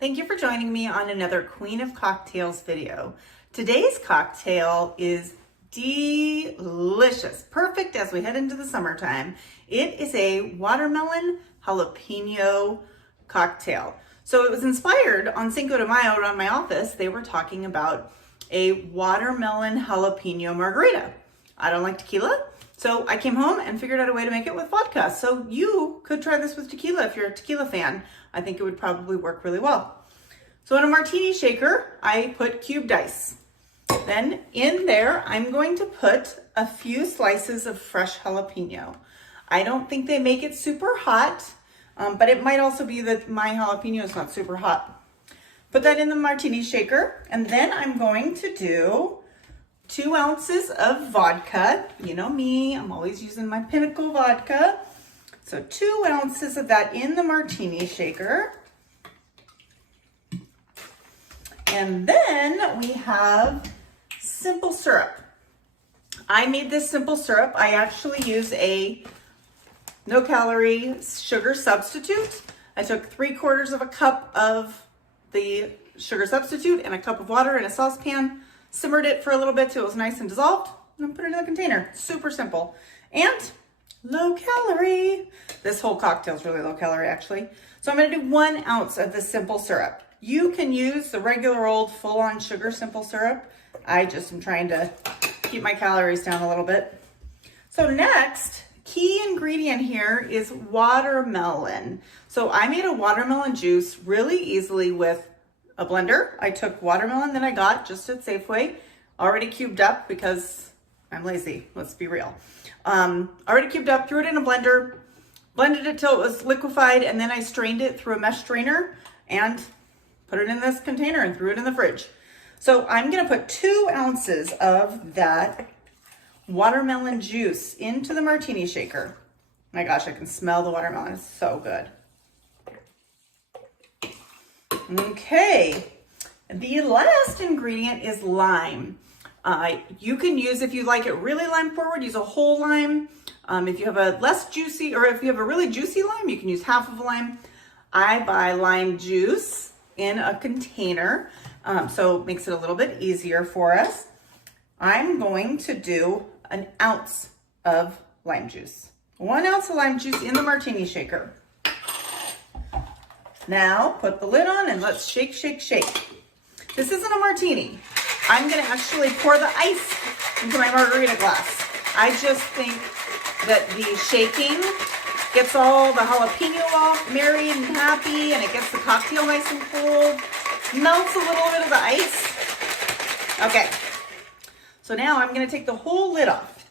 Thank you for joining me on another Queen of Cocktails video. Today's cocktail is delicious, perfect as we head into the summertime. It is a watermelon jalapeno cocktail. So it was inspired on Cinco de Mayo around my office. They were talking about a watermelon jalapeno margarita. I don't like tequila, so I came home and figured out a way to make it with vodka. So you could try this with tequila if you're a tequila fan. I think it would probably work really well. So in a martini shaker, I put cubed ice. Then in there, I'm going to put a few slices of fresh jalapeno. I don't think they make it super hot, but it might also be that my jalapeno is not super hot. Put that in the martini shaker, and then I'm going to do 2 ounces of vodka. You know me, I'm always using my Pinnacle vodka. So 2 ounces of that in the martini shaker. And then we have simple syrup. I made this simple syrup. I actually use a no-calorie sugar substitute. I took 3/4 of a cup of the sugar substitute and a cup of water in a saucepan, simmered it for a little bit till it was nice and dissolved, and then put it in the container. Super simple. And low calorie. This whole cocktail is really low calorie actually. So I'm gonna do 1 ounce of the simple syrup. You can use the regular old full-on sugar simple syrup. I just am trying to keep my calories down a little bit. So next, key ingredient here is watermelon. So I made a watermelon juice really easily with a blender. I took watermelon that I got just at Safeway, already cubed up because I'm lazy, let's be real. Already cubed up, threw it in a blender, blended it till it was liquefied, and then I strained it through a mesh strainer and put it in this container and threw it in the fridge. So I'm gonna put 2 ounces of that watermelon juice into the martini shaker. My gosh, I can smell the watermelon, it's so good. Okay, the last ingredient is lime. You can use, if you like it really lime forward, use a whole lime. If you have a less juicy, or if you have a really juicy lime, you can use half of a lime. I buy lime juice in a container, so it makes it a little bit easier for us. I'm going to do 1 ounce of lime juice. 1 ounce of lime juice in the martini shaker. Now put the lid on and let's shake, shake, shake. This isn't a martini. I'm gonna actually pour the ice into my margarita glass. I just think that the shaking gets all the jalapeno all merry and happy, and it gets the cocktail nice and cold. Melts a little bit of the ice. Okay, so now I'm gonna take the whole lid off,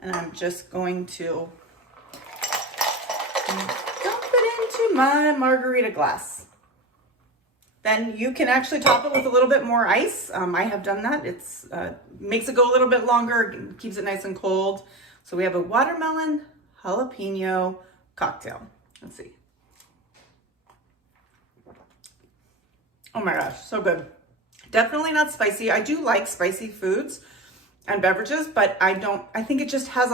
and I'm just going to dump it into my margarita glass. Then you can actually top it with a little bit more ice. I have done that. It's makes it go a little bit longer, keeps it nice and cold. So we have a watermelon jalapeno cocktail. Let's see. Oh my gosh, so good. Definitely not spicy. I do like spicy foods and beverages, but I think it just has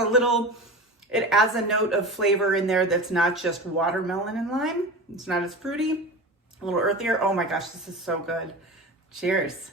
it adds a note of flavor in there that's not just watermelon and lime. It's not as fruity, a little earthier. Oh my gosh, this is so good. Cheers.